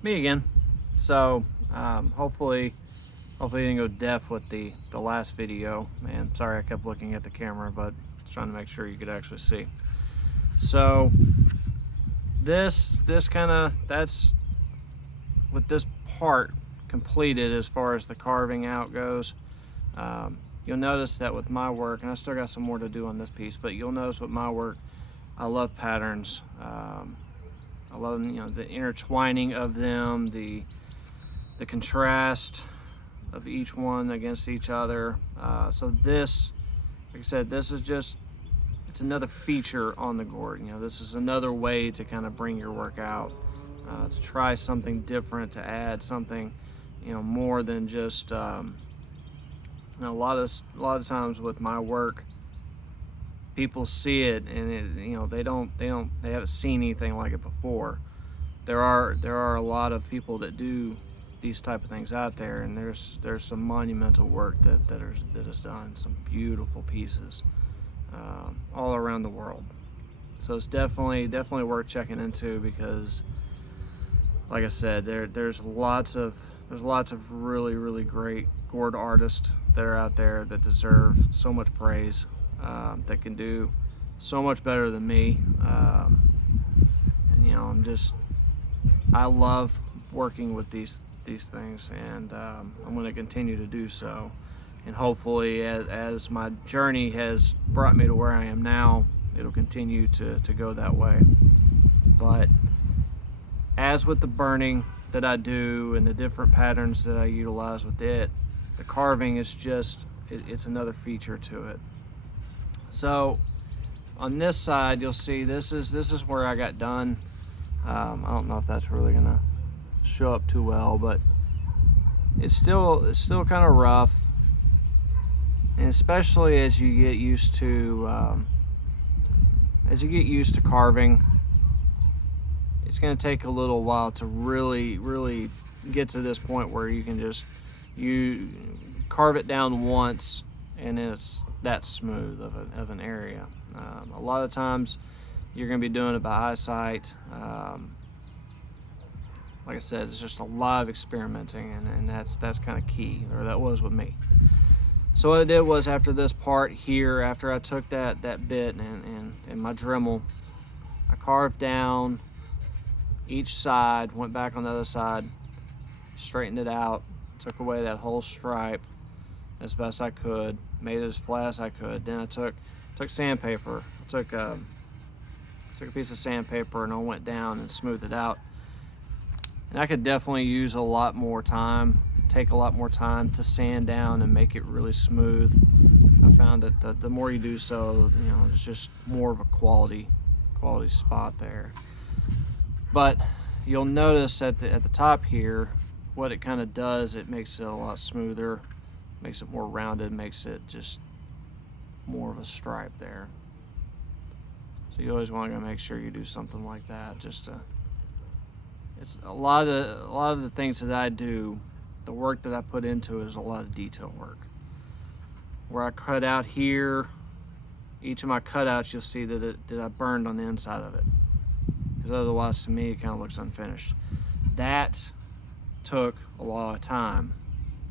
Me again. So hopefully you didn't go deaf with the last video. And sorry I kept looking at the camera, but I was trying to make sure you could actually see. So this kind of, that's with this part completed as far as the carving out goes. You'll notice that with my work, and I still got some more to do on this piece, but you'll notice with my work, I love patterns. I love, the intertwining of them, the contrast of each one against each other. So this, like I said, this is just, it's another feature on the gourd. This is another way to kind of bring your work out, to try something different, to add something, more than just. A lot of times with my work, people see it and they haven't seen anything like it before. There are a lot of people that do these type of things out there, and there's some monumental work that is done, some beautiful pieces, all around the world. So it's definitely worth checking into, because like I said, there's lots of really great gourd artists that are out there that deserve so much praise, that can do so much better than me. And I love working with these things, and I'm going to continue to do so. And hopefully, as my journey has brought me to where I am now, it'll continue to go that way. But as with the burning that I do and the different patterns that I utilize with it, the carving is just, it's another feature to it. So on this side, you'll see this is where I got done. I don't know if that's really gonna show up too well, but it's still kind of rough, and especially as you get used to carving, it's going to take a little while to really get to this point where you can just carve it down once and it's that smooth of an area. A lot of times you're going to be doing it by eyesight. Like I said, it's just a lot of experimenting, and that's kind of key, or that was with me. So what I did was, after this part here, after I took that bit and my Dremel, I carved down each side, went back on the other side, straightened it out, took away that whole stripe as best I could, made it as flat as I could. Then I took sandpaper. I took a piece of sandpaper and I went down and smoothed it out. And I could definitely use a lot more time, take a lot more time to sand down and make it really smooth. I found that the more you do so, it's just more of a quality spot there. But you'll notice at the top here, what it kind of does, it makes it a lot smoother, makes it more rounded, makes it just more of a stripe there. So you always want to make sure you do something like that. It's a lot of the things that I do, the work that I put into it is a lot of detail work. Where I cut out here, each of my cutouts, you'll see that I burned on the inside of it, because otherwise, to me, it kind of looks unfinished. That took a lot of time,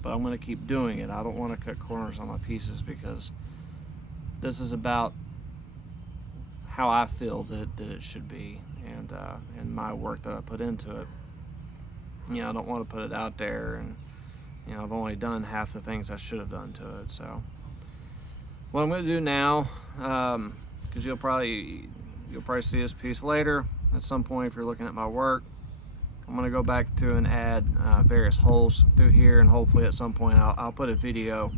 but I'm going to keep doing it. I don't want to cut corners on my pieces, because this is about how I feel that it should be, and my work that I put into it. I don't want to put it out there, and I've only done half the things I should have done to it. So what I'm going to do now, because you'll probably see this piece later at some point if you're looking at my work, I'm going to go back to and add various holes through here, and hopefully at some point I'll put a video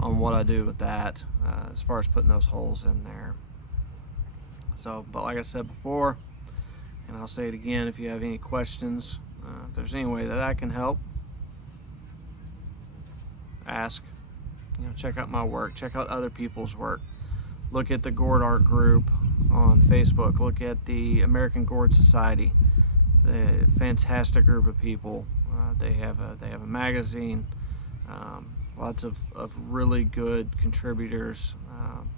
on what I do with that, as far as putting those holes in there. So, but like I said before, and I'll say it again, if you have any questions, if there's any way that I can help, ask. Check out my work, check out other people's work. Look at the Gourd Art Group on Facebook. Look at the American Gourd Society. A fantastic group of people. They have a magazine. Lots of really good contributors.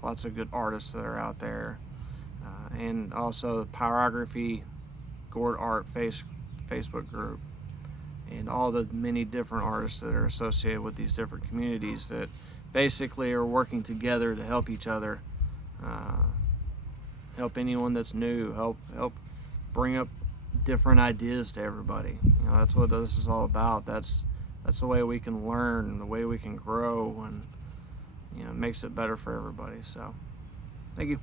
Lots of good artists that are out there. And also the Pyrography Gourd Art Facebook group. and all the many different artists that are associated with these different communities that basically are working together to help each other, help anyone that's new, help bring up different ideas to everybody. You know, that's what this is all about. That's the way we can learn, the way we can grow, and you know, it makes it better for everybody. So, thank you.